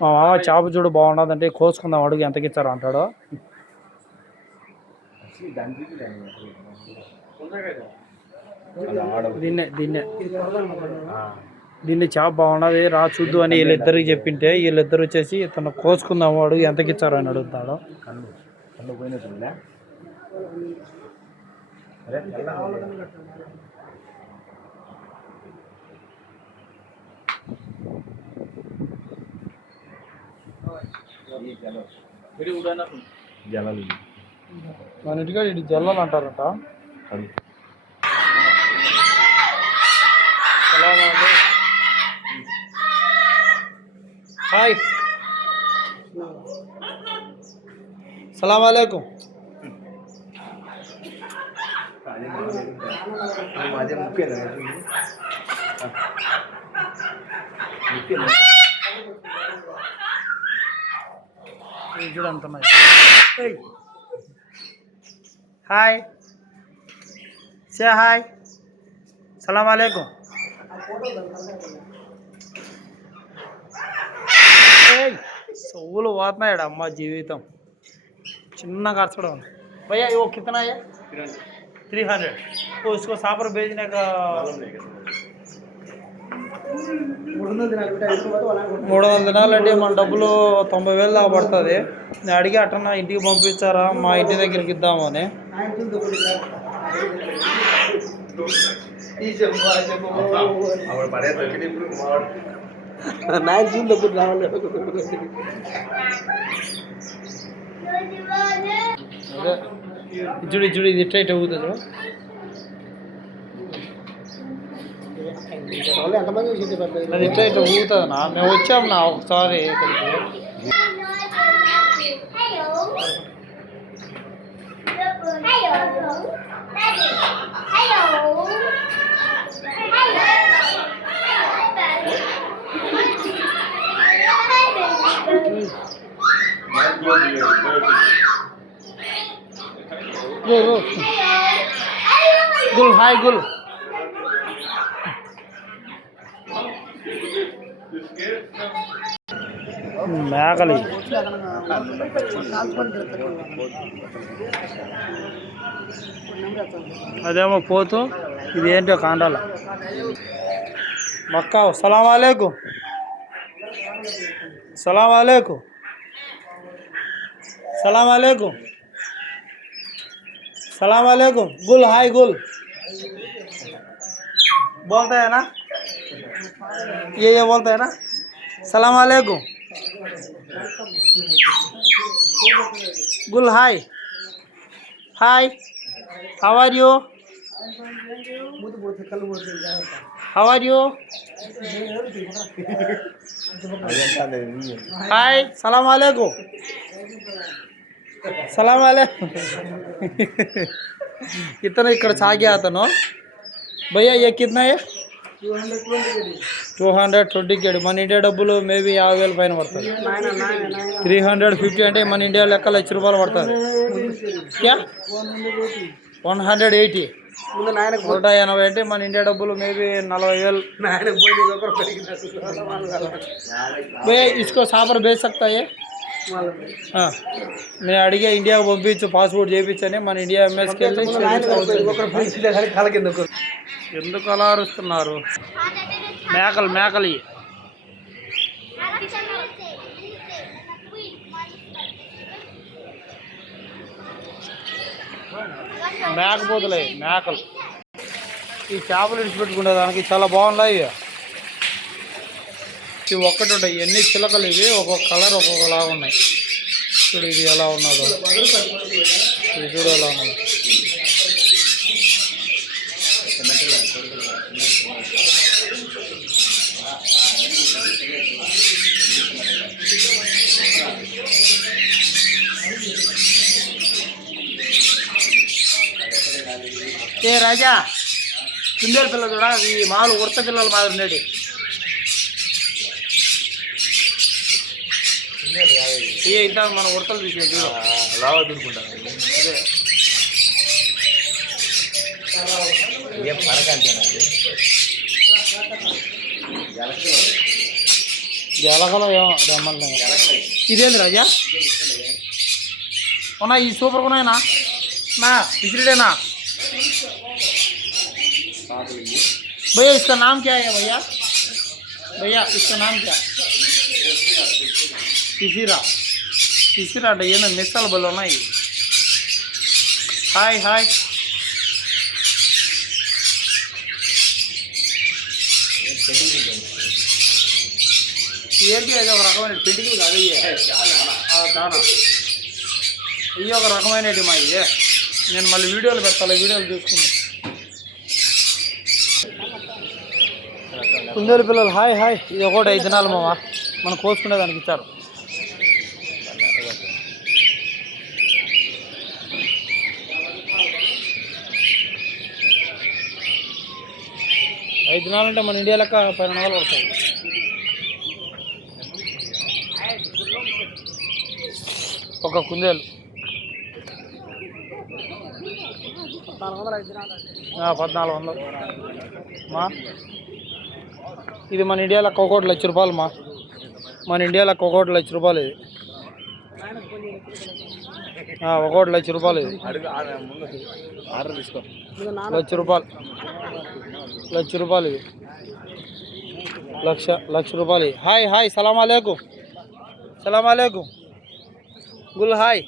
మా మామ చేప చూడు బాగుండదంటే కోసుకుందాం అడుగు ఎంతకి ఇచ్చారు అంటాడు. దీన్ని చేప బాగున్నది రా చూద్దు అని వీళ్ళిద్దరికి చెప్పింటే వీళ్ళిద్దరు వచ్చేసి తను కోసుకుందాం అడుగు ఎంతకి ఇచ్చారు అని అడుగుతాడు. మన ఇంటికాడ ఇటు జల్లలు అంటారట. హాయ్ సలాం అలైకుం. చూడంతున్నాయి. హాయ్ సే హాయ్ సలాం అలైకుం. సోలు పోతున్నాడు అమ్మ జీవితం చిన్న ఖర్చడం. भैया वो कितना है? 300. तो इसको सापर भेजने का 300 దినాలు అంటే మన డబ్బులు 90,000 దాకా పడుతుంది. నేను అడిగి అట్టన్నా ఇంటికి పంపించారా మా ఇంటి దగ్గరికి ఇద్దాము అని. చూడు చూడు ఇది ఎట్లా ఇట్లా అవుతుంది. అది ఎట్లా ఇట్లా ఊగుతుంది నా. మేము వచ్చాము నా ఒకసారి ఇక్కడికి. గుల్ హాయ్ గుల్. మేకలి అదేమో పోతూ ఇది ఏంటో కాండాల మక్కా. సలాం అలైకుం సలాం అలైకుం सलाम वालेकुम सलाम वालेकुम. गुल हाय गुल बोलता है ना, ये बोलता है ना. सलाम वालेकुम गुल hi hi how are you how are you hi सलाम वालेकुम सलाम वालेकुम. इतना ఇక్కడ సాగే అతను. भैया ये कितना है? 220 కేడి. మన ఇండియా డబ్బులు మేబీ 50,000 పైన పడుతుంది. 350 అంటే మన ఇండియా లెక్క ₹1,00,000 పడుతుంది. క్యా 180 180 అంటే మన ఇండియా డబ్బులు మేబీ 40,000. भैया इसको सापर भेज सकता है? నేను అడిగే ఇండియాకు పంపించు పాస్పోర్ట్ చేయించని మన ఇండియా ఎంఎస్కి వెళ్ళి ఎందుకు అలా అరుస్తున్నారు. మేకలు మేకలి మేకపోతులే మేకలు. ఈ చేపలు విడిచిపెట్టుకునే దానికి చాలా బాగున్నాయి. ఇవి ఒక్కటి ఉంటాయి. ఎన్ని చిలకలు ఇవి ఒక్కొక్క కలర్ ఒక్కొక్కలా ఉన్నాయి. చూడు ఇది ఎలా ఉన్నదో, ఇది చూడు ఎలా ఉన్నదో. ఏ రాజా కుందేలు పిల్ల చూడ ఈ మామూలు ఉడత పిల్లల మాదిరి ఉండేది. ఇంత మన ఉడతలు తీసేది లావా దూరుకుంటాను. అదే పడక అంతేనా. జలగలో ఏమో రమ్మని ఇదేంది రాజా అవునా ఈ సూపర్ ఉన్నాయనా ना पिछले ना भैया इसका नाम क्या है भैया भैया इसका नाम क्या किसीरा किसीरा ये ना मिसाल बोलो ना ये हाय हाय ఏంటి అది ఒక రకమైన పెంటికి కాదు దానా ఇవి ఒక రకమైనవి మా ఇవి నేను మళ్ళీ వీడియోలు పెడతాను వీడియోలు చూసుకుంటాను కుందేలు పిల్లలు హాయ్ హాయ్ ఇది ఒకటి 5 దినాలు మామ మనం కోసుకునే దానికి ఇచ్చారు ఐదు దినాలు అంటే మన ఇండియా లెక్క 10 నెలలు పడతాయి ఒక కుందేలు 1400 మా ఇది మన ఇండియాలో 1,00,00,000 రూపాయలు మా మన ఇండియాలో 1,00,00,000 రూపాయలు ఇది 1,00,00,000 రూపాయలు ఇది లక్ష రూపాయలు ఇది లక్ష రూపాయలు హాయ్ హాయ్ సలాం అలైకుం గుల్ హాయ్